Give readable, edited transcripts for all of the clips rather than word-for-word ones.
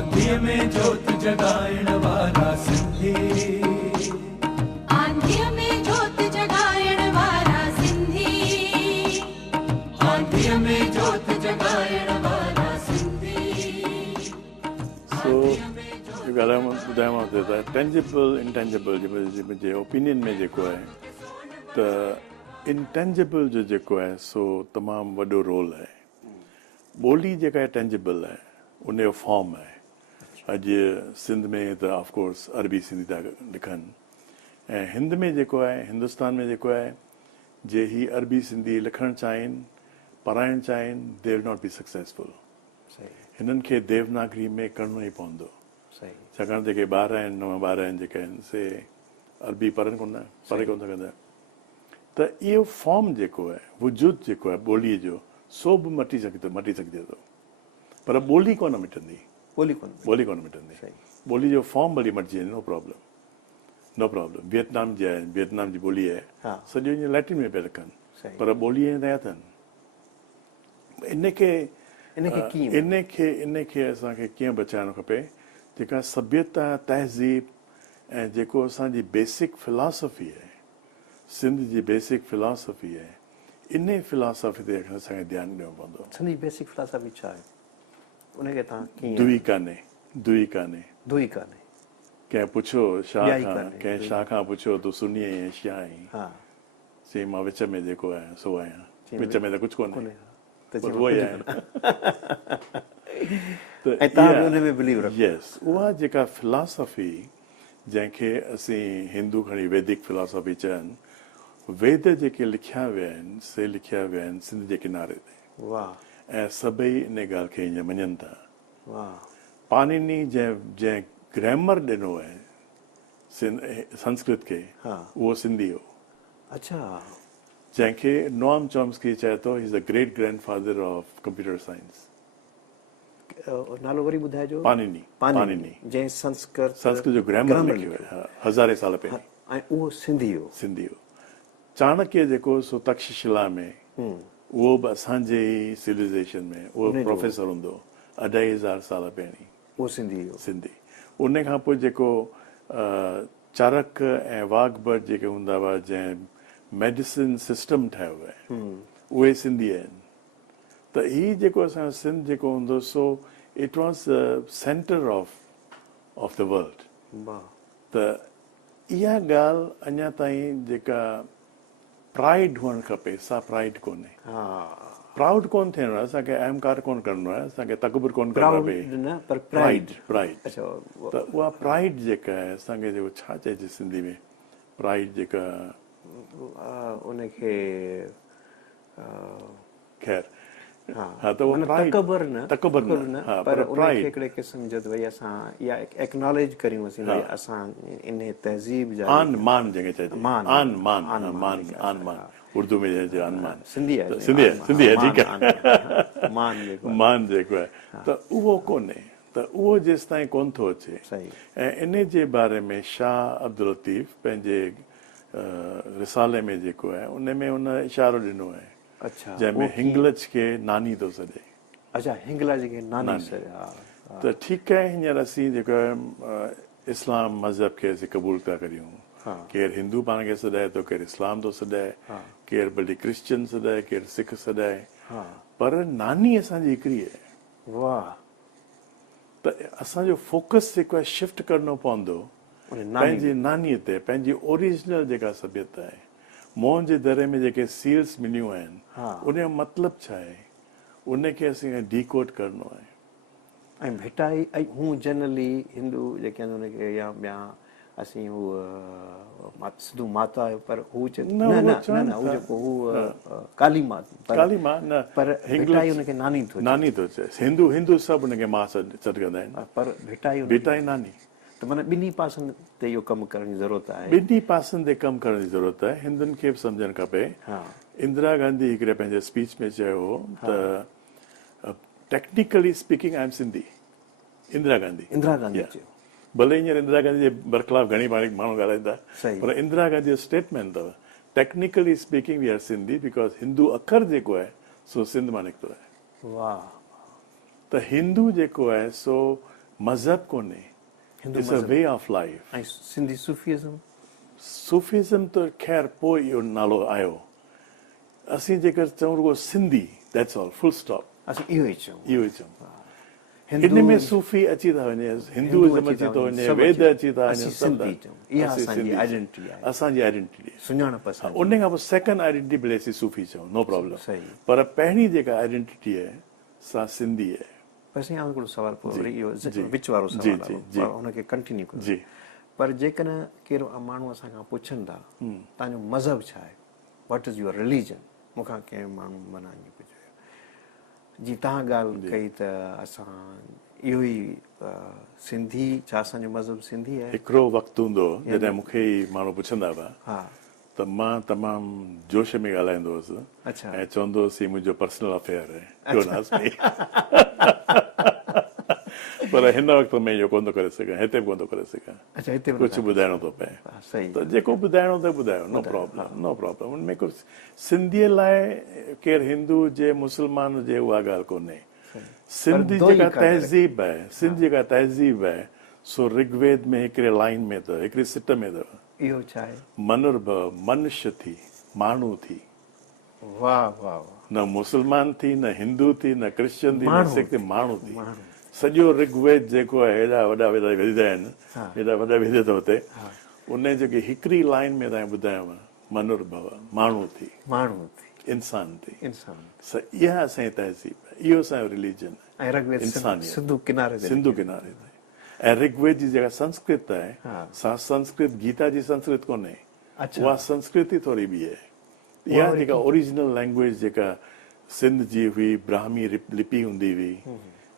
आंधीअ में जोत जगाइण वारा सिंधी आंधीअ में जोत जगाइण वारा सिंधी आंधीअ में जोत जगाइण वारा सिंधी सो ॻाल्हाइण ॿुधायांव थो त टेंजिबल इंटेंजिबल जे ओपिनियन में जेको आहे त इंटेंजिबल जो जेको आहे सो तमामु वॾो रोल आहे ॿोली जेका आहे टेंजिबल आहे उनजो फॉर्म आहे अॼु सिंध में त ऑफकोर्स अरबी सिंधी था लिखनि ऐं हिंद में जेको आहे हिंदुस्तान में जेको आहे जे ही अरबी सिंधी लिखणु चाहिनि पढ़ाइणु चाहिनि they will not be successful हिननि खे देवनागरी में करिणो ई पवंदो छाकाणि जेके ॿार आहिनि नवां ॿार आहिनि जेके आहिनि से अरबी पढ़नि कोन था पढ़ी कोन सघंदा त इहो फॉर्म जेको आहे वजूद जेको आहे ॿोलीअ जो सो बि मटी सघिजे थो पर ॿोली कोन मिटंदी ॿोली कोन मिटंदी ॿोली जो फॉर्म भली मटिजी वञे नो प्रॉब्लम वियतनाम जी आहे वियतनाम जी ॿोली आहे सॼो ईअं लैटिन में पिया लिखनि पर ॿोली ईअं नया अथनि इनखे असांखे कीअं बचाइणो खपे जेका सभ्यता तहज़ीब ऐं जेको असांजी बेसिक फिलॉसफी आहे सिंध जी बेसिक फिलॉसफी आहे इन फिलॉसफी ते असांखे ध्यानु ॾियणो पवंदो सिंधी बेसिक फिलॉसफी छा आहे उनखे तव्हां दुई कान्हे कंहिं पुछो कंहिं शाह खां पुछो तूं सुनी आहीं ऐं शिया आहीं चई मां विच में जेको आहियां सो आहियां विच में त कुझु कोन्हे उहो ई आहे उहा जेका फिलॉसफी जंहिंखे असीं हिंदू खणी वैदिक फिलॉसफी चवनि वेद जेके लिखिया विया आहिनि से लिखिया विया आहिनि सिंध जे किनारे ते ऐं सभई इन ॻाल्हि खे ईअं मञनि था पाणिनी जंहिं ग्रामर ॾिनो आहे संस्कृत खे उहो सिंधी हो जंहिंखे नोआम चॉम्स्की चए थो he is the great grand father of computer science नालो वरी ॿुधाइजो पाणिनी जंहिं संस्कृत जो ग्रामर लिखियो आहे हज़ारे साल पहिरीं ऐं उहो सिंधी हो चाणक्य जेको सो तक्षशिला में उहो बि असांजे ई सिविलाइज़ेशन में उहो प्रोफेसर हूंदो 2500 साल पहिरीं उहो सिंधी उन खां पोइ जेको चाणक ऐं वाघभट जेके हूंदा हुआ जंहिं मेडिसिन सिस्टम ठाहियो आहे उहे सिंधी आहिनि त हीउ जेको असांजो सिंध जेको हूंदो so it was centre of the world त इहा ॻाल्हि अञा ताईं जेका प्राइड हुअणु खपे सा प्राइड कोन्हे प्राउड कोन थियणो आहे असांखे अहंकार कोन करिणो आहे असांखे तकबुर कोन करिणो आहे प्राइड त उहा प्राइड जेका आहे असांखे जेको छा चइजे सिंधी में प्राइड जेका उनखे ख़ैर तकबर न पर उनखे हिकिड़े क़िस्म जो भई असां इहा एक्नॉलेज करियूं असां इन तहज़ीब जा मान जंहिंखे चइजे मान उर्दू में सिंधी आहे ठीकु आहे मान जेको आहे त उहो कोन्हे त उहो जेसि ताईं कोन थो अचे ऐं इन जे बारे में शाह अब्दुल लतीफ़ पंहिंजे रिसाले में जेको आहे उन में उन इशारो ॾिनो आहे जंहिंमें हिंगलज खे नानी थो सॾे त ठीकु आहे हींअर असीं जेको आहे इस्लाम मज़हब खे असीं क़बूल था करियूं केरु हिंदू पाण खे सॾाए थो केरु इस्लाम थो सॾाए केरु भली क्रिश्चन सॾाए केरु सिख सॾाए पर नानी असांजी हिकिड़ी आहे त असांजो फोकस जेको आहे शिफ्ट करिणो पवंदो पंहिंजी नानीअ ते पंहिंजी ओरिजिनल जेका सभ्यता आहे मोहन जे दरे में जेके सील्स मिलियूं आहिनि उनजो मतिलबु छा आहे उनखे असीं डीकोड करिणो आहे ऐं भिटाई हू जनरली हिंदू जेके आहिनि उनखे या ॿिया असीं हू सिधू माता पर हू काली मां पर भिटाई उनखे नानी थो चए हिंदू सभु उनखे मां सॾु कंदा आहिनि पर भिटाई नानी त माना ॿिन्ही पासनि ते इहो कमु करण जी ज़रूरत आहे ॿिन्ही पासनि ते कमु करण जी ज़रूरत आहे हिंदुनि खे बि सम्झणु खपे इंदिरा गांधी हिकिड़े पंहिंजे स्पीच में चयो हो त technically speaking I am Sindhi इंदिरा गांधी भले हींअर इंदिरा गांधी जे बरख़िलाफ़ घणी माण्हू ॻाल्हाईंदा पर इंदिरा गांधी जो स्टेटमेंट अथव technically speaking we are Sindhi because Hindu अखर जेको आहे सो सिंध मां निकितो आहे त हिंदू जेको आहे सो मज़हब कोन्हे, it's a way of life. ऐं सिंधी सूफ़ीज़म सूफ़ीज़म त ख़ैर पोइ इहो नालो आयो, असीं जेकर चऊं रुगो Sindhi, that's all, full stop, असां इहो ई चऊं। इहो ई चऊं। इन में सूफ़ी अची था वञे, हिंदुइज़म अची थो वञे, वेद अची था वञे, सिंधी चऊं, इहा असांजी आइडेंटिटी आहे, असांजी आइडेंटिटी। सुञाणप असां उन खां पोइ सेकंड आइडेंटिटी भले असीं सूफ़ी चऊं, नो प्रॉब्लम। सही। पर पहिरीं जेका आइडेंटिटी आहे सा सिंधी आहे। बसि इहा हिकिड़ो सुवाल पोइ वरी इहो जी। विच वारो जी, सुवाल जी, आहे, जी। पर हुनखे कंटिन्यू कयो। जी। पर जेकॾहिं कहिड़ो माण्हू असांखां पुछनि था तव्हांजो मज़हब छा आहे, वॉट इज़ युअर रिलीजन, मूंखां कंहिं माण्हू माना ईअं पुछियो जी तव्हां ॻाल्हि कई त असां इहो ई सिंधी, छा असांजो मज़हब सिंधी आहे? हिकिड़ो वक़्तु हूंदो जॾहिं मूंखे ई माण्हू पुछंदा हुआ हा, त मां तमामु जोश में ॻाल्हाईंदो हुउसि अच्छा। ऐं चवंदो हुउसि मुंहिंजो पर्सनल अफेयर आहे, डोंट आस्क मी। पर हिन वक़्त में इहो कोन थो करे सघां, हिते बि कोन थो करे सघां, अच्छा, हिते कुझु ॿुधाइणो थो पए। सही। त जेको ॿुधाइणो त ॿुधायो, नो प्रॉब्लम, नो प्रॉब्लम। उनमें कुझु सिंधीअ लाइ केरु हिंदू हुजे, मुस्लमान हुजे, उहा ॻाल्हि कोन्हे। सिंधी जेका तहज़ीब आहे, सिंध जेका तहज़ीब आहे, सो ऋग्वेद में हिकिड़े लाइन में अथव, हिकिड़ी सिट में अथव, इहो छा आहे? मनुर्भव, मनुष्य थी, माण्हू थी। वाह वाह वाह। न मुस्लमान थी, न हिंदू थी, न क्रिश्चियन थी, न सिख थी, माण्हू थी। माण्हू। सॼो ऋग्वेद जेको आहे, हेॾा वॾा विधा आहिनि, हेॾा वॾा विधे अथव हुते, उन जेकी हिकिड़ी लाइन में तव्हां ॿुधायांव, मनुर्भव, माण्हू थी, माण्हू थी, इंसान थी, इंसान। इहा असांजी तहज़ीब आहे, इहो असांजो रिलीजन आहे, ऐं ऋग्वेद इंसानियत। सिंधु किनारे ते, सिंधु किनारे ते। ऐं ऋग्वेद जी जेका संस्कृत आहे, सा संस्कृत गीता जी संस्कृत कोन्हे, उहा संस्कृत ई थोरी ॿी आहे। इहा जेका ओरिजिनल लैंग्वेज जेका सिंध जी हुई, ब्राह्मी लिपि हूंदी हुई,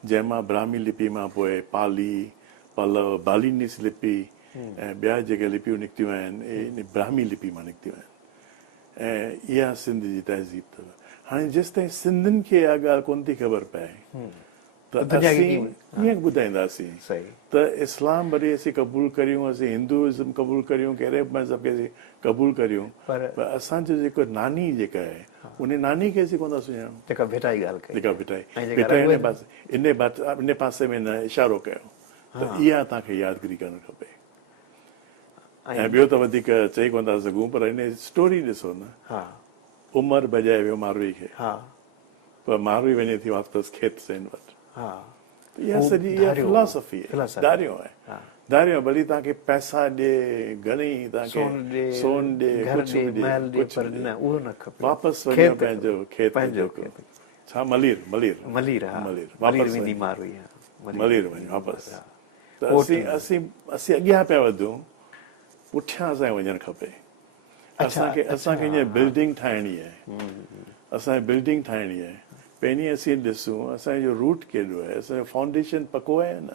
जंहिंमां ब्राह्मी लिपि मां पोइ पाली, पल्लव, बालीनीस लिपि ऐं ॿिया जेके लिपियूं निकितियूं आहिनि, इन ब्राह्मी लिपि मां निकितियूं आहिनि, ऐं इहा सिंध जी तहज़ीब अथव। हाणे जेसिताईं सिंधियुनि खे इहा ॻाल्हि कोन थी ख़बर पए त असीं कीअं ॿुधाईंदासीं त इस्लाम वरी असीं क़बूल करियूं, असीं हिंदुइज़म क़बूल करियूं, कहिड़े बि मज़हब खे असीं क़बूल करियूं, पर असांजो जेको नानी जेका आहे, उन नानी खे असीं कोन था सुञाणूं, जेका भिटाई ॻाल्हि कई, जेका भिटाई इन पासे में न इशारो कयो, त इहा तव्हांखे यादगिरी करणु खपे। ऐं ॿियो त वधीक चई कोन था सघूं, पर हिन स्टोरी ॾिसो न, उमर बजाए वियो मारवी खे, पर मारवी वञे थी वापसि खेत सेन वटि। इहा सॼी इहा फिलॉसफी आहे, दारियो आहे, दारियो। भली तव्हांखे पैसा ॾे, घणेई तव्हांखे सोन ॾे, वापसि वञो पंहिंजो खेत, छा मलीर, मलीर मलीर वापसि मलीर वञो वापसि। त असीं अॻियां पिया वधूं, पुठियां असांखे वञणु खपे। असांखे हीअं बिल्डिंग ठाहिणी आहे, असांखे बिल्डिंग ठाहिणी आहे, पहिरीं असीं ॾिसूं असांजो रूट केॾो आहे, असांजो फाउंडेशन पको आहे न।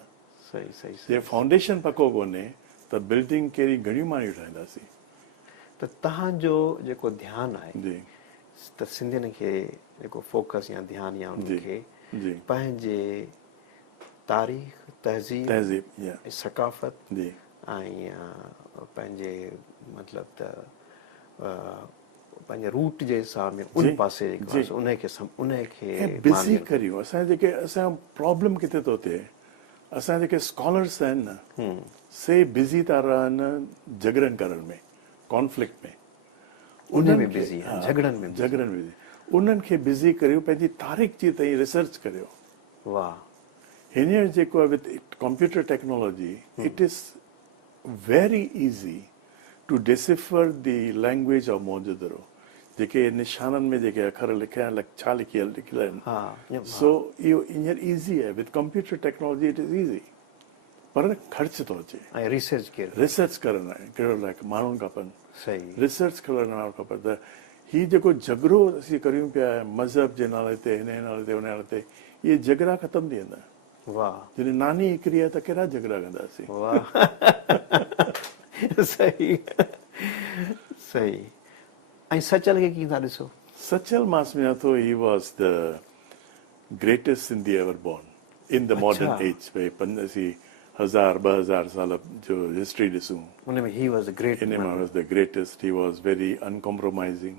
जे फाउंडेशन पको कोन्हे त बिल्डिंग कहिड़ी घणियूं माण्हू ठाहींदासीं। त तव्हांजो जेको ध्यानु आहे त सिंधियुनि खे जेको फोकस या ध्यानु या उनखे पंहिंजे तारीख़, तहज़ीब, सकाफ़त ऐं पंहिंजे मतिलबु त पंहिंजे रूट जे हिसाब में उन पासे उनखे बिज़ी करियूं। असांजे जेके असांजो प्रॉब्लम किथे थो थिए, असांजा जेके स्कॉलर्स आहिनि न, से बिज़ी था रहनि झगड़नि करण में, कॉन्फ्लिक्ट में, झगड़नि में उन्हनि खे बिज़ी करियूं, पंहिंजी तारीख़ जी ताईं रिसर्च करियो। वाह। हींअर जेको आहे with computer technology, it is very easy to decipher the language of Mohenjodaro. जेके निशाननि में जेके अखर लिखिया आहिनि, छा लिखियल आहिनि, सो इहो हींअर ईज़ी आहे, with computer technology it is easy, पर ख़र्च थो अचे। ऐं रिसर्च करणु कहिड़ो लाइक़ु माण्हू खपनि, रिसर्च करणु माण्हू खपनि। त हीउ जेको झगड़ो असीं करियूं पिया मज़हब जे नाले ते, हिन नाले ते, उन नाले ते, इहे झगड़ा ख़तमु थी वेंदा। वाह। जॾहिं नानी हिकिड़ी आहे त कहिड़ा झगड़ा कंदासीं। सही। ऐं सचल खे कीअं था ॾिसो? सचल मां सम्झां थो he was the greatest Sindhi ever born in the modern age. भई असीं 1000-2000 साल जो हिस्ट्री ॾिसूं, उनमें he was the greatest. He was very uncompromising,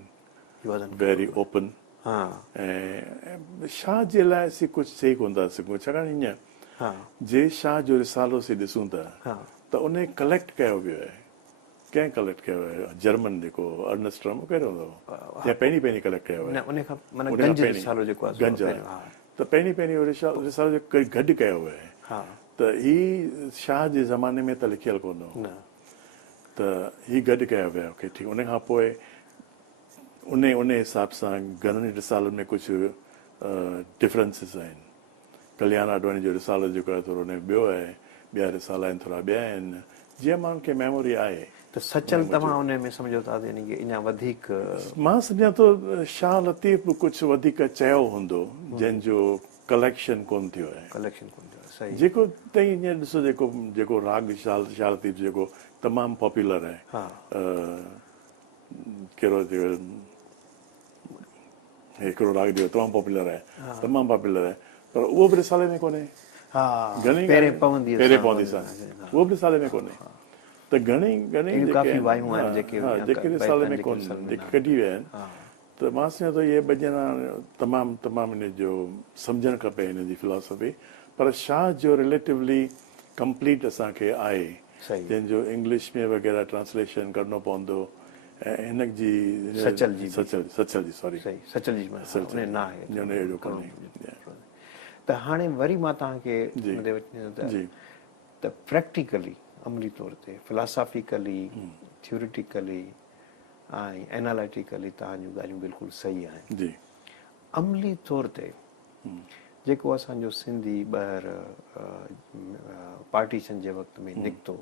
very open. ऐं छा जे लाइ असीं कुझु चई कोन था सघूं, छाकाणि हीअं हा जे शाह जो रिसालो से ॾिसूं था हा त उन कलेक्ट कयो वियो आहे कंहिं कलेक्ट कयो आहे जर्मन जेको अर्नेस्ट रम कहिड़ो हूंदो या पहिरीं कलेक्ट कयो न आहे उन खां माना उन खां गंज पहिरीं, रिसालो जेको आहे सो गंज पहिरियों, आहे। त पहिरीं रिसालो जो गॾु कयो वियो आहे हा त ही शाह जे ज़माने में त लिखियलु कोन हो न त ही गॾु कयो वियो की ठीकु उन खां पोइ उन हिसाब सां घणनि रिसालनि में कुझु डिफरेंसिस आहिनि कल्याण आडवाणी जो रिसालो जेको आहे थोरो उन ॿियो आहे ॿिया रिसाला आहिनि थोरा ॿिया आहिनि जीअं माण्हुनि खे मेमोरी आहे त सचल तव्हां उन में सम्झो था यानी कि अञा वधीक मां सम्झां थो शाह लतीफ़ बि कुझु वधीक चयो हूंदो जंहिंजो कलेक्शन कोन थियो आहे कलेक्शन कोन थियो आहे, सही जेको तई हीअं ॾिसो जेको राग शाह लतीफ़ जेको तमामु पॉपुलर आहे हा कहिड़ो हिकिड़ो राग जेको तमामु पॉपुलर आहे तमामु पॉपुलर आहे पर उहो बि रिसाले में कोन्हे हा घणी पहिरें पवंदी पहिरें पवंदी सां उहो बि रिसाले में कोन्हे त घणी अहिड़ियूं काफ़ी वायूं आहिनि जेके जेके रिसाले में कोन जेके कढी विया आहिनि त मां सम्झां थो इहे ॿ ॼणा तमामु इन जो सम्झणु खपे हिन जी फिलोसफी पर शाह जो रिलेटिवली कंप्लीट असांखे आहे सही जंहिंजो इंग्लिश में वग़ैरह ट्रांसलेशन करणो पवंदो ऐं हिन जी सचल जी सॉरी सही सचल जी उन न आहे अहिड़ो कोन्हे त हाणे वरी मां तव्हांखे जी जी त प्रैक्टिकली अमली तौर ते फिलासॉफिकली थ्योरिटिकली ऐं एनालिटिकली तव्हां जूं ॻाल्हियूं बिल्कुलु सही आहिनि जी अमली तौर ते जेको असांजो सिंधी ॿाहिरि पार्टीशन जे वक़्त में निकितो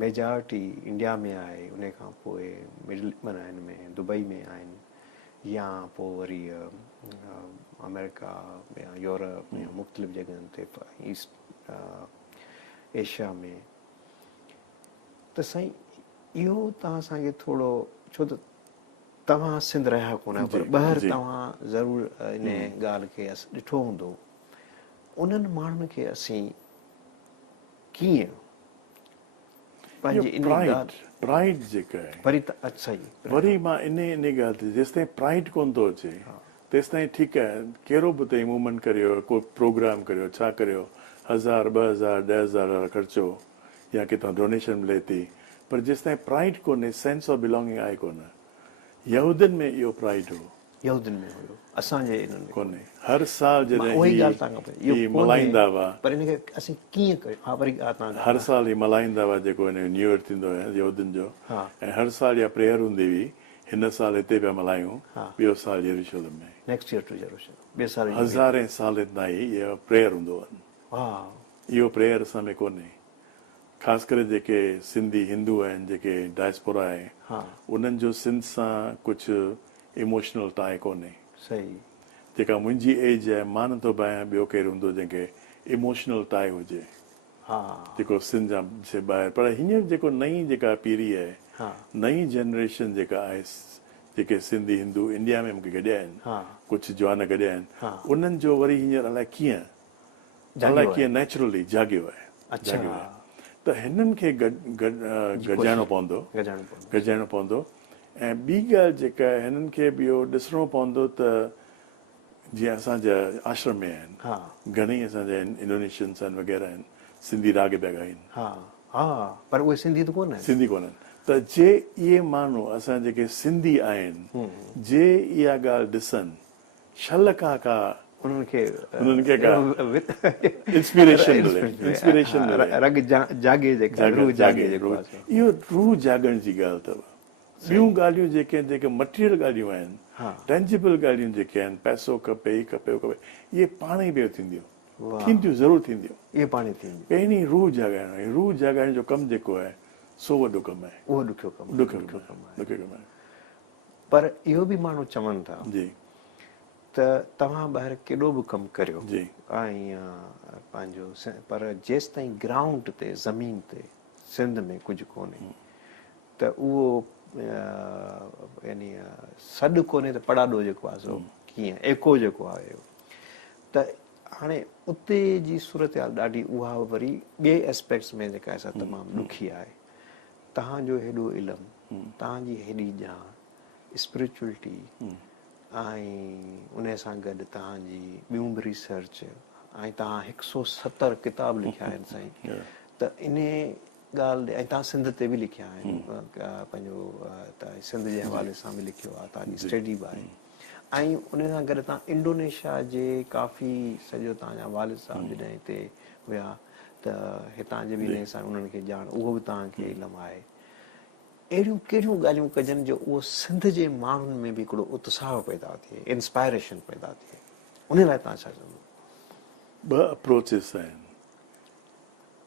मेजॉरिटी इंडिया में आहे उन खां पोइ मिडल माना हिन में दुबई में आहिनि या पोइ वरी अमेरिका या यूरोप या मुख़्तलिफ़ जॻहियुनि ते ईस्ट एशिया में त साईं इहो तव्हां असांखे थोरो छो त तव्हां सिंध रहिया कोन आहियो पर ॿाहिरि तव्हां ज़रूरु इन ॻाल्हि खे ॾिठो हूंदो उन्हनि माण्हुनि खे असीं कीअं पंहिंजी इन प्राइड जेका आहे वरी अच्छा ई वरी मां इन ॻाल्हि ते जेसिताईं प्राइड कोन थो अचे तेसिताईं ठीकु आहे कहिड़ो बि ताईं मूवमेंट करियो को प्रोग्राम करियो छा करियो 1000 2000 10,000 ख़र्चो या किथां डोनेशन मिले थी पर जेसिताईं प्राइड कोन्हे सेंस ऑफ बिलोंगिंग आहे कोन यहूदनि में इहो प्राइड हो यहूदनि में हुयो असांजे इन्हनि में कोन्हे हर साल जॾहिं मल्हाईंदा हुआ पर इनखे असीं कीअं कयूं हा वरी हर साल ही मल्हाईंदा हुआ जेको हिन न्यू ईयर थींदो आहे यहूदनि जो ऐं हर साल इहा प्रेयर हूंदी हुई हिन साल हिते पिया मल्हायूं ॿियो साल यरूशलेम में नेक्स्ट ईयर टू यरूशलेम ॿिए साल हज़ारे साल ताईं इहो प्रेयर हूंदो आहे इहो प्रेयर असां में कोन्हे ख़ासि करे जेके सिंधी हिंदू आहिनि जेके डायस्पोरा आहे उन्हनि जो सिंध सां कुझु इमोशनल टाए कोन्हे सही जेका मुंहिंजी एज आहे मां नथो पायां ॿियो केरु हूंदो जंहिंखे इमोशनल टाए हुजे जेको सिंध जा ॿाहिरि पर हींअर जेको नई जेका पीढ़ी आहे नई जनरेशन जेका आहे जेके सिंधी हिंदू इंडिया में मूंखे गॾिया आहिनि कुझु जवान गॾिया आहिनि उन्हनि जो वरी हींअर अलाए कीअं नेचुरली जाॻियो आहे त हिननि खे गॾिजाइणो पवंदो ऐं ॿी ॻाल्हि जेका आहे हिननि खे बि इहो ॾिसणो पवंदो त जीअं असांजा आश्रम में आहिनि घणेई असांजा इंडोनेशियन्स आहिनि वग़ैरह आहिनि सिंधी राग पिया ॻाइनि पर उहे सिंधी त कोन सिंधी कोन्हनि त जे इहे माण्हू असां जेके सिंधी आहिनि जे इहा ॻाल्हि ॾिसनि छल खां का उन्हनि खे इहो रूह जाॻण जी ॻाल्हि अथव ॿियूं ॻाल्हियूं जेके मटीरियल ॻाल्हियूं आहिनि टेंजिबल ॻाल्हियूं जेके आहिनि पैसो खपे ही खपे इहे पाण ई ॿियो थींदियूं ज़रूरु थींदियूं इहे पाण ई थींदियूं पहिरीं रूह जाॻाइण जो कमु जेको आहे सो वॾो कमु आहे उहो ॾुखियो कमु आहे पर इहो बि माण्हू चवनि था जी त तव्हां ॿाहिरि केॾो बि कमु करियो जी ऐं पंहिंजो पर जेसि ताईं ग्राउंड ते ज़मीन ते सिंध में कुझु कोन्हे त उहो यानी सॾु कोन्हे त पड़ाॾो जेको आहे सो कीअं एको जेको आहे त हाणे उते जी सूरत हाल ॾाढी उहा वरी ॿिए एस्पेक्ट्स में जेका असां तमामु ॾुखी आहे तव्हांजो हेॾो इल्मु तव्हांजी हेॾी ॼाण स्पिरिचुअलिटी ऐं उन सां गॾु तव्हांजी ॿियूं बि रिसर्च ऐं तव्हां 170 किताब लिखिया आहिनि साईं त इन ॻाल्हि ऐं तव्हां सिंध ते बि लिखिया आहिनि पंहिंजो सिंध जे हवाले सां बि लिखियो आहे तव्हांजी स्टडी बि आहे ऐं उन सां गॾु तव्हां इंडोनेशिया जे काफ़ी सॼो तव्हांजा वालिद साहब जॾहिं हिते हुया त हितां जे बि इन सां उन्हनि खे ॼाण उहो बि तव्हांखे इल्मु आहे अहिड़ियूं कहिड़ियूं ॻाल्हियूं कजनि जो उहो सिंध जे माण्हुनि में बि हिकिड़ो उत्साह पैदा थिए इंस्पायरेशन पैदा थिए उन लाइ तव्हां छा चवंदो ॿ अप्रोचिस आहिनि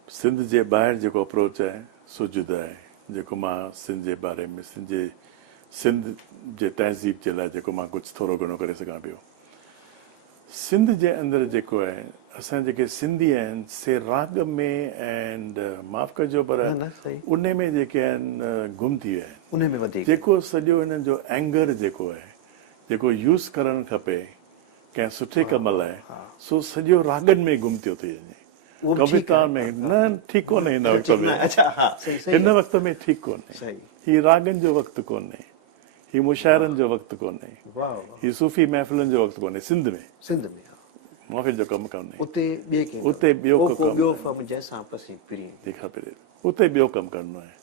सिंध जे ॿाहिरि जेको अप्रोच आहे सो जुदा आहे जेको मां सिंध जे बारे में सिंध जे तहज़ीब जे लाइ जेको मां कुझु थोरो घणो करे सघां पियो सिंध जे अंदरि जेको आहे असां जेके सिंधी आहिनि से राग में एंड माफ़ कजो पर उन में जेके आहिनि गुम थी विया आहिनि उन में वधीक जेको सॼो हिननि जो एंगर जेको आहे जेको यूज़ करणु खपे कंहिं सुठे कम लाइ सो सॼो रागनि में गुम थियो थी वञे कविता में न ठीकु कोन्हे हिन वक़्त में हिन वक़्त में ठीकु कोन्हे हीउ रागनि जो वक़्तु कोन्हे हीउ मुशाइरनि जो वक़्तु कोन्हे हीउ सूफ़ी महफ़िलनि जो वक़्तु कोन्हे सिंध में मुआफ़िज़ जो कमु कोन्हे उते ॿियो कमु करणो आहे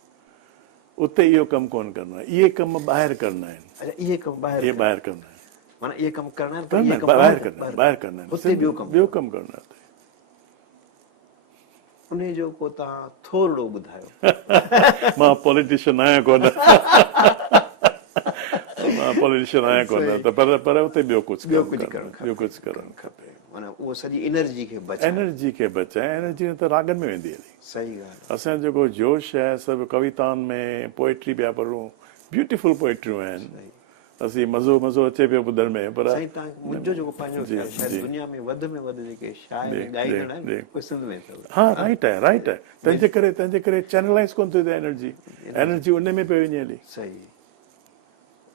उते इहो कमु कोन करणो आहे इहे कम ॿाहिरि करणा आहिनि इहे ॿाहिरि करणा आहिनि माना इहे कम करणा आहिनि ॿाहिरि करणा आहिनि ॿियो कमु करणो आहे उन जो को तव्हां थोरो ॿुधायो मां पॉलिटिशियन आहियां कोन पर उते ॿियो कुझु करणु खपे माना उहो सॼी एनर्जी खे बचाए एनर्जी त रागनि में वेंदी हली सही ॻाल्हि असांजो जेको जोश आहे सभु कविताउनि में पोइट्री पिया पढ़ूं ब्यूटीफुल पोइट्रियूं आहिनि असीं मज़ो अचे पियो ॿुधण में पर मुंहिंजो जेको पंहिंजो दुनिया में वधि जेके शाइर ॻाईंदड़ आहिनि उहे सिंध में अथव हा राइट आहे तंहिंजे करे चैनलाइज़ कोन थी थिए एनर्जी उन में पियो वञे हली सही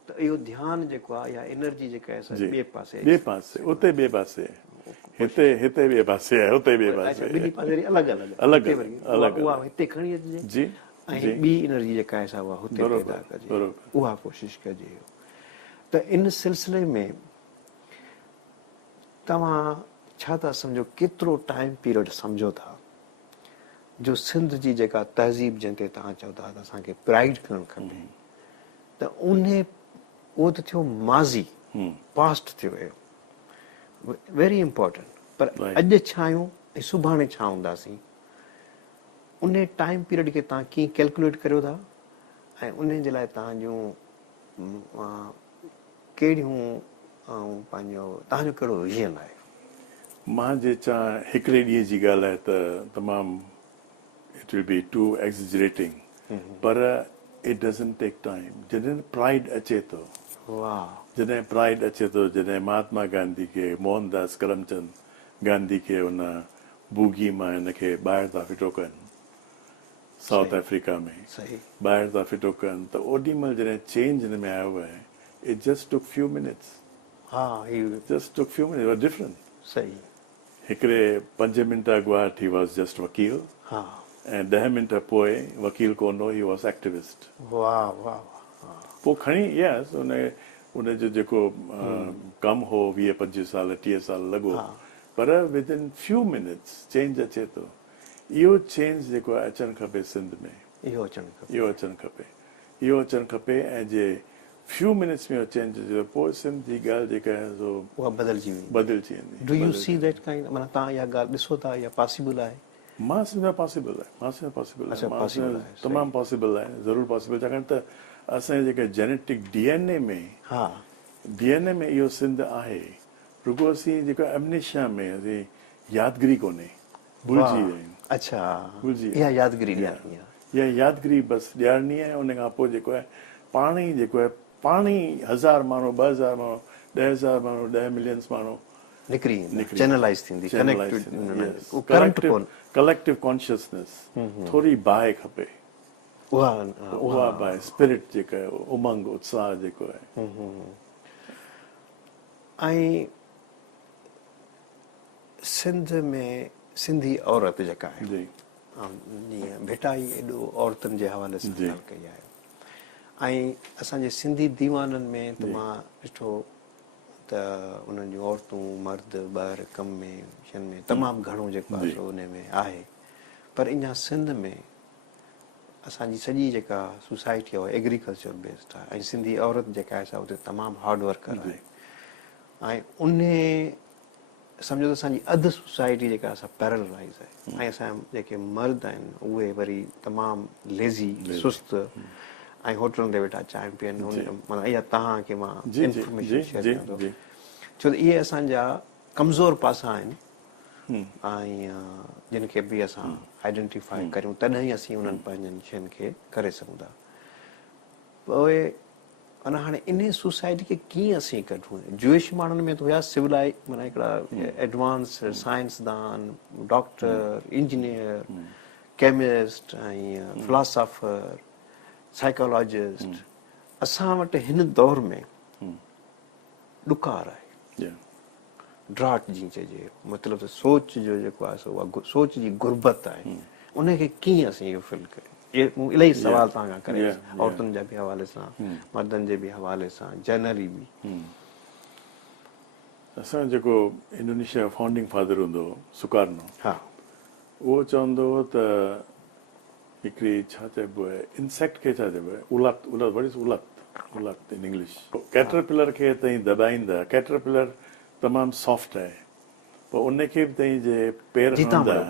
त इहो ध्यानु जेको आहे या एनर्जी जेका आहे ॿिए पासे उते ॿिए पासे हिते ॿिए पासे आहे हुते ॿिए पासे अलॻि हिते खणी अचिजे जी ऐं ॿी एनर्जी जेका आहे उहा हुते पैदा कजे उहा कोशिशि कजे त इन सिलसिले में तव्हां छा था सम्झो केतिरो टाइम पीरियड सम्झो था जो सिंध जी जेका तहज़ीब जंहिं ते तव्हां चओ था त असांखे प्राइड करणु खपे त उहो त थियो माज़ी पास्ट थियो हुयो वेरी इम्पोर्टेंट पर अॼु छा आहियूं ऐं सुभाणे छा हूंदासीं उन टाइम पीरियड खे तव्हां कीअं कैलकुलेट करियो था ऐं उन जे लाइ तव्हांजूं कहिड़ियूं पंहिंजो तव्हांजो कहिड़ो विज़न आहे मां जे चां हिकिड़े ॾींहं जी ॻाल्हि आहे त तमामु इट विल बी टू एक्ज़ेजरेटिंग पर इट डज़न्ट टेक टाइम जॾहिं प्राइड अचे थो जॾहिं महात्मा गांधी खे मोहनदास करमचंद गांधी खे उन बूगी मां हिनखे ॿाहिरि था फिटो कनि साउथ अफ्रीका में ॿाहिरि था फिटो कनि त ओॾी महिल जॾहिं चेंज हिन में आयो आहे it just took few minutes was different हिकिड़े 5 मिंट अॻु he was just वकील ऐं 10 मिंट पोइ वकील कोन हो he was activist पोइ खणी यस उन जो जेको कमु हो 20-25 साल 30 साल लॻो पर विदिन फ्यू मिनट्स चेंज अचे थो इहो चेंज जेको आहे अचणु खपे सिंध में इहो अचणु खपे ऐं जे फ्यू मिनट्स में चेंज अचे पोइ सिंध जी ॻाल्हि जेका आहे उहा बदिलजी वेंदी do you see that kind माना तव्हां इहा ॻाल्हि ॾिसो था या पॉसिबल आहे मां सम्झां पॉसिबल आहे तमामु पॉसिबल आहे ज़रूरु पॉसिबल छाकाणि त असांजे जेके जेनेटिक DNA में इहो सिंध आहे रुगो असीं जेको एमनेशिया में असीं यादगिरी कोन्हे भुलिजी विया आहियूं यादगिरी बसि ॾियारणी आहे उन खां पोइ जेको आहे पाण ई 1000 माण्हू 2000 माण्हू 10,000 माण्हू 10 मिलियन माण्हू कलेक्टिव कॉन्शियसनेस थोरी बाहि खपे उहा बाहि स्पिरिट जेका आहे उमंग उत्साह जेको आहे ऐं सिंध में सिंधी औरत जेका आहे जीअं भेटाई एॾो औरतुनि जे हवाले सां ॻाल्हि कई आहे ऐं असांजे सिंधी दीवाननि में त मां ॾिठो त त उन्हनि जूं औरतूं मर्द ॿाहिरि कम में शयुनि में तमामु घणो जेको आहे सो उन में आहे पर अञा सिंध में असांजी सॼी जेका सोसाइटी आहे एग्रीकल्चर बेस्ड आहे ऐं सिंधी औरत जेका आहे सा उते तमामु हार्ड वर्कर आहे ऐं उन सम्झो त असांजी अधु सोसाइटी जेका असां पैरलाइज़ आहे ऐं असांजा जेके मर्द आहिनि उहे वरी तमामु लेज़ी सुस्त ऐं होटलुनि ते वेठा चांहि पीअनि माना इहा तव्हांखे मां इंफॉर्मेशन शेयर कयां थो छो त इहे असांजा कमज़ोर पासा आहिनि ऐं जिन खे बि असां आइडेंटिफाई करियूं तॾहिं ई असीं उन्हनि पंहिंजनि शयुनि खे करे सघूं था पोइ अञा हाणे इन सोसाइटी खे कीअं असीं कढूं जूइश माण्हुनि में त हुया सिविलाइ माना हिकिड़ा एडवांस साइंसदान डॉक्टर इंजीनियर केमिस्ट ऐं फिलोसोफर साइकोलॉजिस्ट असां वटि हिन दौर में ॾुकार आहे ड्राट जी चइजे मतिलबु त सोच जो जेको आहे सो उहा सोच जी गुरबत आहे उनखे कीअं असीं इहो फिल कयूं मूं इलाही सवाल तव्हां खां करे औरतुनि जे बि हवाले सां मर्दनि जे बि हवाले सां जनरली बि असां जेको इंडोनेशिया फाउंडिंग फादर हूंदो सुकार्नो हा उहो चवंदो हो त हिकिड़ी छा चइबो आहे इंसेक्ट खे छा चइबो आहे उलत उलत वट इज़ उलत उलत इन इंग्लिश कैटरपिलर खे ताईं दॿाईंदा कैटरपिलर तमामु सॉफ्ट आहे पोइ उनखे बि ताईं जे पेर जीतामड़ो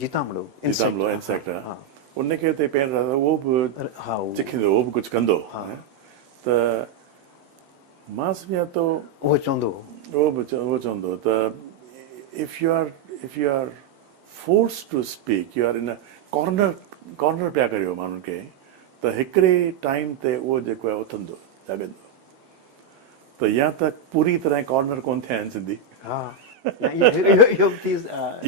जीतामड़ो इंसेक्ट आहे उनखे हुते पेर उहो बि चिखंदो उहो बि कुझु कंदो त मां सम्झां थो उहो चवंदो उहो चवंदो त if you are force to speak you are in corner पिया करियो माण्हुनि खे त हिकिड़े टाइम ते उहो जेको आहे उथंदो जाॻंदो त या त पूरी तरह कॉर्नर कोन थिया आहिनि सिंधी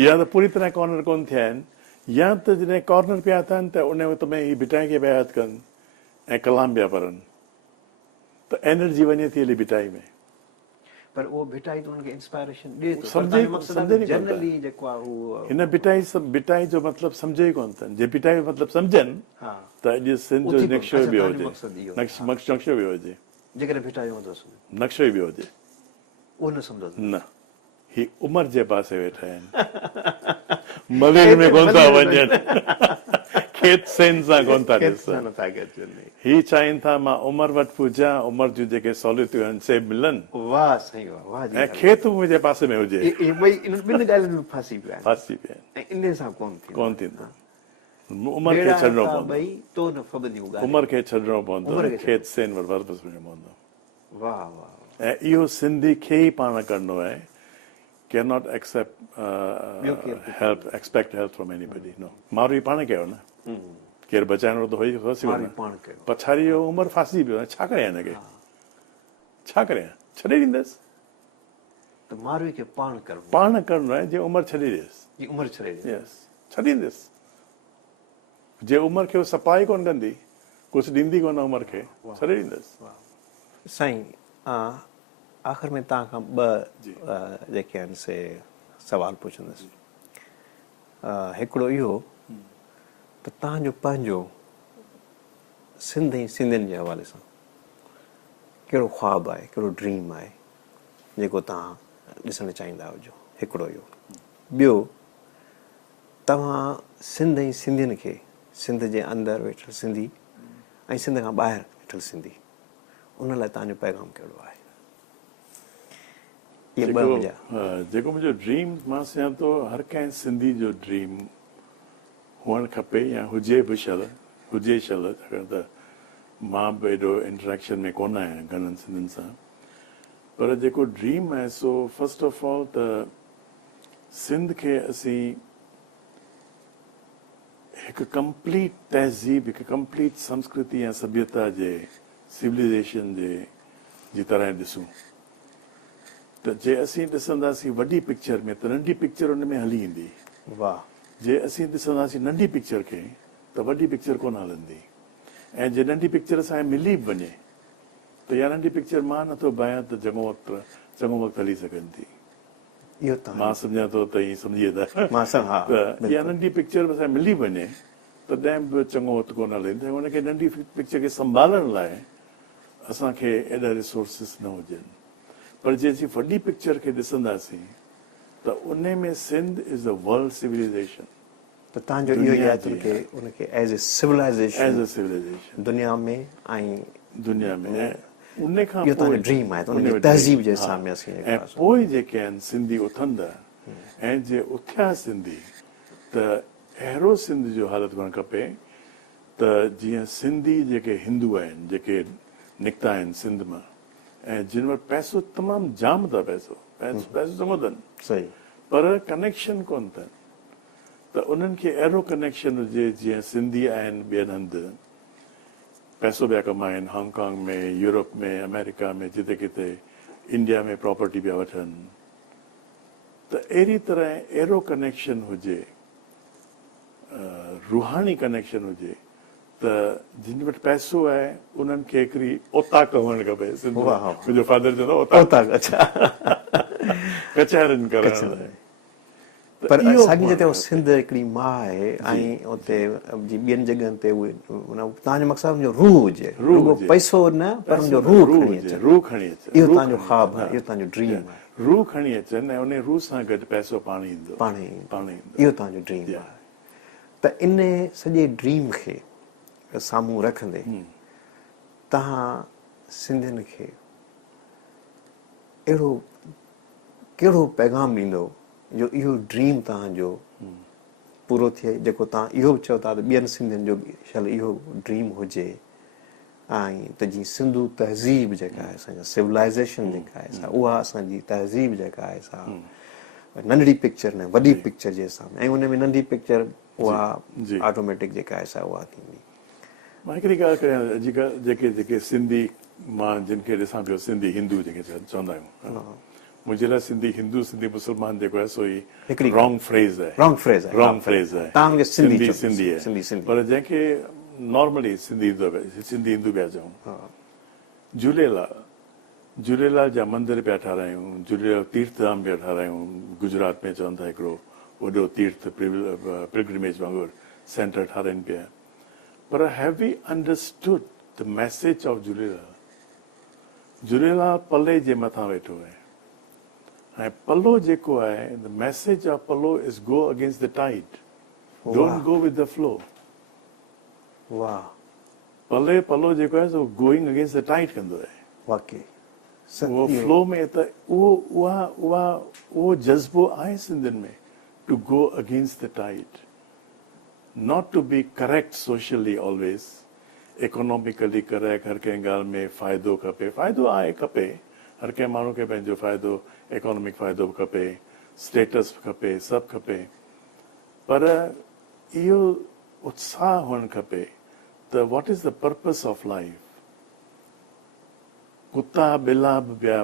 या त पूरी तरह कॉर्नर कोन थिया आहिनि या त जॾहिं कॉर्नर पिया थियनि त उन वक़्त में ही बिटाई खे पिया यादि कनि ऐं कलाम पिया पढ़नि त एनर्जी वञे थी हली बिटाई में पर उहो बिटाई त उनखे इंस्पायरेशन ॾिए थो हिन बिटाई जो मतिलबु सम्झे ई कोन अथनि जे बिटाई जो मतिलबु सम्झनि त अॼु सिंध जो नक्शो बि हुजे नक्शो बि हुजे जेकॾहिं बिटाई हूंदुसि नक्शो बि हुजे उहो न सम्झो न ही उमिरि जे पासे वेठा आहिनि मवेर में कोन था वञनि खेत सेन सां कोन था ॾिसनि ही चाहिनि था मां उमिरि वटि पुॼां उमिरि जूं जेके सहूलियतूं आहिनि से मिलनि वाह साईं वाह ऐं खेत मुंहिंजे पासे में हुजे ॿिनि ॻाल्हियुनि में फासी पिया फासी पिया आहिनि इन सां कोन थींदो उमिरि खे छॾिणो पवंदो उमिरि खे छॾिणो पवंदो खेत सेन वटि वापसि वञिणो पवंदो वाह वाह ऐं इहो सिंधी खे ई पाण करणो आहे cannot expect help from anybody no मारवी पाण कयो न केरु बचाइणो त हुई पछाड़ी जो उमिरि फासी पियो छा करे हिनखे छा करे छॾे ॾींदसि त मारवी खे पाण करणो आहे जे उमिरि छॾे ॾियसि छॾे ॾींदसि जे उमिरि खे सफ़ाई कोन कंदी कुझु ॾींदी कोन उमिरि खे छॾे ॾींदसि साईं आख़िर में तव्हां खां ॿ जेके आहिनि से सवाल पुछंदुसि हिकिड़ो इहो त तव्हांजो पंहिंजो सिंध ऐं सिंधियुनि जे हवाले सां कहिड़ो ख़्वाबु आहे कहिड़ो ड्रीम आहे जेको तव्हां ॾिसणु चाहींदा हुजो हिकिड़ो इहो ॿियो तव्हां सिंध ऐं सिंधियुनि खे सिंध जे अंदरि वेठल सिंधी ऐं सिंध खां ॿाहिरि वेठल सिंधी उन लाइ तव्हांजो पैगाम कहिड़ो आहे जेको मुंहिंजो ड्रीम मां सम्झां थो हर कंहिं सिंधी जो ड्रीम हुअणु खपे या हुजे बि छाकाणि त मां बि एॾो इंटरेक्शन में कोन आहियां घणनि सिंधियुनि सां पर जेको ड्रीम आहे सो फस्ट ऑफ ऑल त सिंध खे असीं हिकु कंप्लीट तहज़ीब हिकु कंप्लीट संस्कृति या सभ्यता जे सिविलाइज़ेशन जी तरह ॾिसूं त जे असीं ॾिसंदासीं वॾी पिक्चर में त नंढी पिक्चर हुन में हली ईंदी वाह जे असीं ॾिसंदासीं नंढी पिक्चर खे त वॾी पिक्चर कोन हलंदी ऐं जे नंढी पिक्चर असांखे मिली बि वञे त इहा नंढी पिक्चर मां नथो भायां त चङो वक़्तु हली सघनि थी मां सम्झां थो त ईअं सम्झी वेंदा त इहा नंढी पिक्चर बि असांखे मिली वञे तॾहिं बि चङो वक़्तु कोन हलंदी हुनखे नंढी पिक्चर खे संभालण लाइ असांखे एॾा रिसोर्सिस न हुजनि पर जैसी वॾी पिक्चर खे ॾिसंदासीं त उन में Sindh is the world civilization त तव्हांजो इहो ई आहे जिनखे उनखे as a civilization as a civilization दुनिया में ऐं दुनिया में ऐं उन खां इहो तव्हांजो ड्रीम आहे त उनजी तहज़ीब जे हिसाब में असीं ऐं पोइ जेके आहिनि सिंधी उथंदा ऐं जे उथिया सिंधी त अहिड़ो सिंध जो हालत हुअणु खपे त जीअं सिंधी जेके हिंदू आहिनि जेके निकिता आहिनि सिंध मां ऐं जिन वटि पैसो तमामु जाम अथव पैसो चङो अथनि सही पर कनेक्शन कोन अथनि त उन्हनि खे अहिड़ो कनेक्शन हुजे जीअं सिंधी आहिनि ॿियनि हंधि पैसो पिया कमाइनि हांगकांग में यूरोप में अमेरिका में जिते किथे इंडिया में प्रॉपर्टी पिया वठनि त अहिड़ी तरह अहिड़ो कनेक्शन हुजे रूहानी कनेक्शन हुजे त जिन वटि पैसो आहे उन्हनि खे हिकिड़ी ओताक हुअणु खपे मुंहिंजो फादर चवंदो ओताक अच्छा कचहरियुनि करण लाइ पर असांजी जिते सिंध हिकिड़ी मां आहे ऐं उते ॿियनि जॻहियुनि ते उहे तव्हांजो मक़सदु मुंहिंजो रूह हुजे रुॻो पैसो न पर मुंहिंजो रूह खणी अचे इहो तव्हांजो ख़्वाबु आहे इहो तव्हांजो ड्रीम आहे रूह खणी अचनि ऐं उन रूह सां गॾु पैसो पाण ईंदो इहो तव्हांजो ड्रीम आहे त इन सॼे ड्रीम खे साम्हूं रखंदे तव्हां सिंधियुनि खे अहिड़ो कहिड़ो पैगाम ॾींदो जो इहो ड्रीम तव्हांजो पूरो थिए जेको तव्हां इहो बि चओ था त ॿियनि सिंधियुनि जो बि शल इहो ड्रीम हुजे ऐं त जीअं सिंधू तहज़ीब जेका आहे असांजा सिविलाइज़ेशन जेका आहे उहा असांजी तहज़ीब जेका आहे सा नंढड़ी पिक्चर न वॾी पिक्चर जे हिसाब में ऐं उन में नंढी पिक्चर उहा ऑटोमेटिक जेका आहे सा उहा थींदी मां हिकिड़ी ॻाल्हि कयां अॼुकल्ह जेके सिंधी मां जिन खे ॾिसां पियो सिंधी हिंदू जेके चवंदा आहियूं मुंहिंजे लाइ सिंधी हिंदू सिंधी मुस्लमान जेको आहे सो ही रॉन्ग फ्रेज़ आहे सिंधी पर जंहिंखे नॉर्मली सिंधी हिंदू पिया चऊं झूलेलाल जा मंदर पिया ठारायूं झूलेलाल तीर्थ धाम पिया ठारायूं गुजरात में चवनि था हिकिड़ो वॾो तीर्थ पिलग्रिमेज वांगुरु सेंटर ठाराइनि पिया पर have we understood the message of Jhulelal पले जे मथां वेठो आहे ऐं पलो जेको आहे the message of pallo is go against the tide don't go with the flow वाह पलो जेको आहे सो गोइंग अगेंस्ट द टाइड कंदो आहे वाकई उहो फ्लो में त उहो जज़्बो आहे सिंधियुनि में to go against the tide not to be correct socially always economically correct हर कंहिं ॻाल्हि में फ़ाइदो खपे फ़ाइदो आहे खपे हर कंहिं माण्हू खे पंहिंजो फ़ाइदो इकोनॉमिक फ़ाइदो बि खपे स्टेटस बि खपे सभु खपे पर इहो उत्साह हुअणु खपे त what is the purpose of life कुता ॿिला बि पिया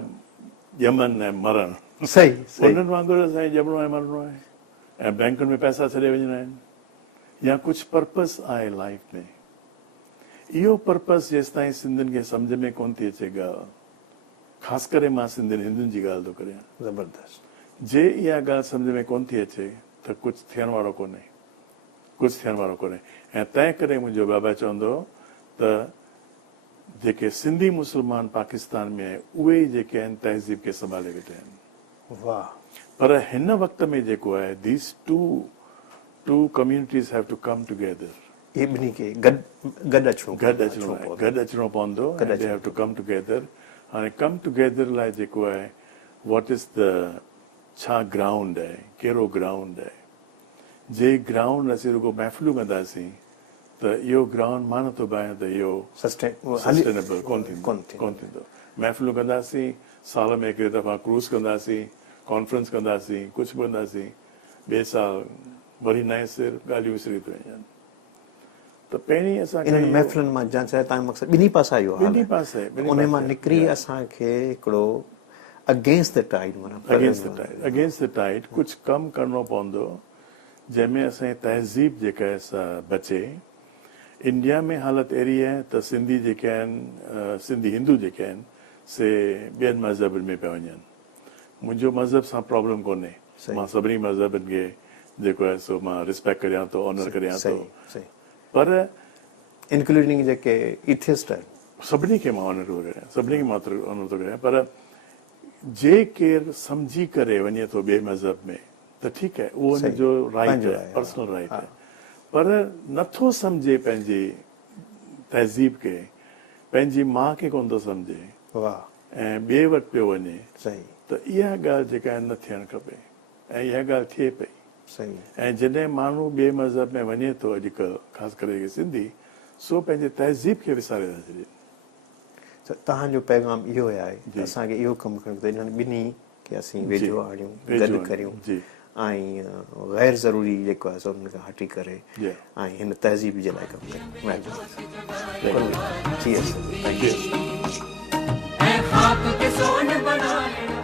ॼमनि ऐं मरणु सही उन्हनि वांगुरु असांखे ॼमणो ऐं मरणो आहे ऐं बैंकुनि में पैसा छॾे वञणा आहिनि या कुझु पर्पस आहे लाइफ में इहो पर्पस जेसि ताईं सिंधियुनि खे सम्झ में कोन थी अचे ॻाल्हि ख़ासि करे मां सिंधियुनि हिंदुनि जी ॻाल्हि थो करियां ज़बरदस्त जे इहा ॻाल्हि सम्झ में कोन थी अचे त कुझु थियण वारो कोन्हे ऐं तंहिं करे मुंहिंजो बाबा चवंदो त जेके सिंधी मुस्लमान पाकिस्तान में आहे उहे ई जेके आहिनि तहज़ीब खे संभाले वेठा आहिनि वाह पर हिन वक़्त में जेको आहे these two communities have to come together इहे ॿिन्ही खे गॾु अचिणो पवंदो they have to come together हाणे कम टुगेदर लाइ जेको आहे वॉट इज़ द छा ग्राउंड आहे कहिड़ो ग्राउंड आहे जे ग्राउंड असीं रुगो महफ़िलूं कंदासीं त इहो ग्राउंड मां नथो भायां त इहो सस्टेनेबल कोन थींदो महफ़िलूं कंदासीं साल में हिकिड़े दफ़ा क्रूज़ कंदासीं कॉन्फ्रेंस कंदासीं कुझु बि कंदासीं ॿिए साल वरी नए सिर ॻाल्हियूं विसरी थियूं वञनि त पहिरीं असांखे महफ़िलुनि मां जा चाहे तव्हांजो मक़सदु ॿिन्ही पासा इहो ॿिन्ही पासे उन मां निकिरी असांखे हिकिड़ो अगेंस्ट द टाइड कुझु कमु करिणो पवंदो जंहिंमें असांजी तहज़ीब जेका आहे सा बचे इंडिया में हालत अहिड़ी आहे त सिंधी जेके आहिनि सिंधी हिंदू जेके आहिनि से ॿियनि मज़हबनि में पिया वञनि मुंहिंजो मज़हब सां प्रॉब्लम कोन्हे मां सभिनी मज़हबनि खे जेको आहे सो मां रिस्पेक्ट करियां थो ऑनर करियां थो पर इंक्लूडिंग जेके इथिस्ट आहिनि सभिनी खे मां ऑनर थो करियां सभिनी खे मां ऑनर थो करियां पर जे केरु सम्झी करे वञे थो ॿिए मज़हब में त ठीकु आहे, उहो सही, हुनजो राइट पंहिंजो आहे, आहे, पर्सनल राइट हा। आहे। पर नथो सम्झे पंहिंजे तहज़ीब खे, पंहिंजी माउ खे कोन थो सम्झे वाह ऐं ॿिए वटि पियो वञे, सही त इहा ॻाल्हि जेका आहे न थियणु खपे ऐं इहा ॻाल्हि थिए पई। सही ऐं जॾहिं माण्हू ॿिए मज़हब में वञे थो अॼुकल्ह, ख़ासि करे सिंधी, सो पंहिंजे तहज़ीब खे विसारे था छॾनि। त तव्हांजो पैगाम इहो आहे जी। त असांखे इहो कमु करिणो त इन्हनि ॿिन्ही खे असीं जी, वेझो आणियूं, वेझो गॾु आणियूं, करियूं जी। ऐं गैर ज़रूरी जेको आहे सो उन्हनि खां हटी करे जी। ऐं हिन तहज़ीब जे लाइ कमु करियूं। महिरबानी। जी Thank you. ऐं ख़ाक खे सोन बनाइण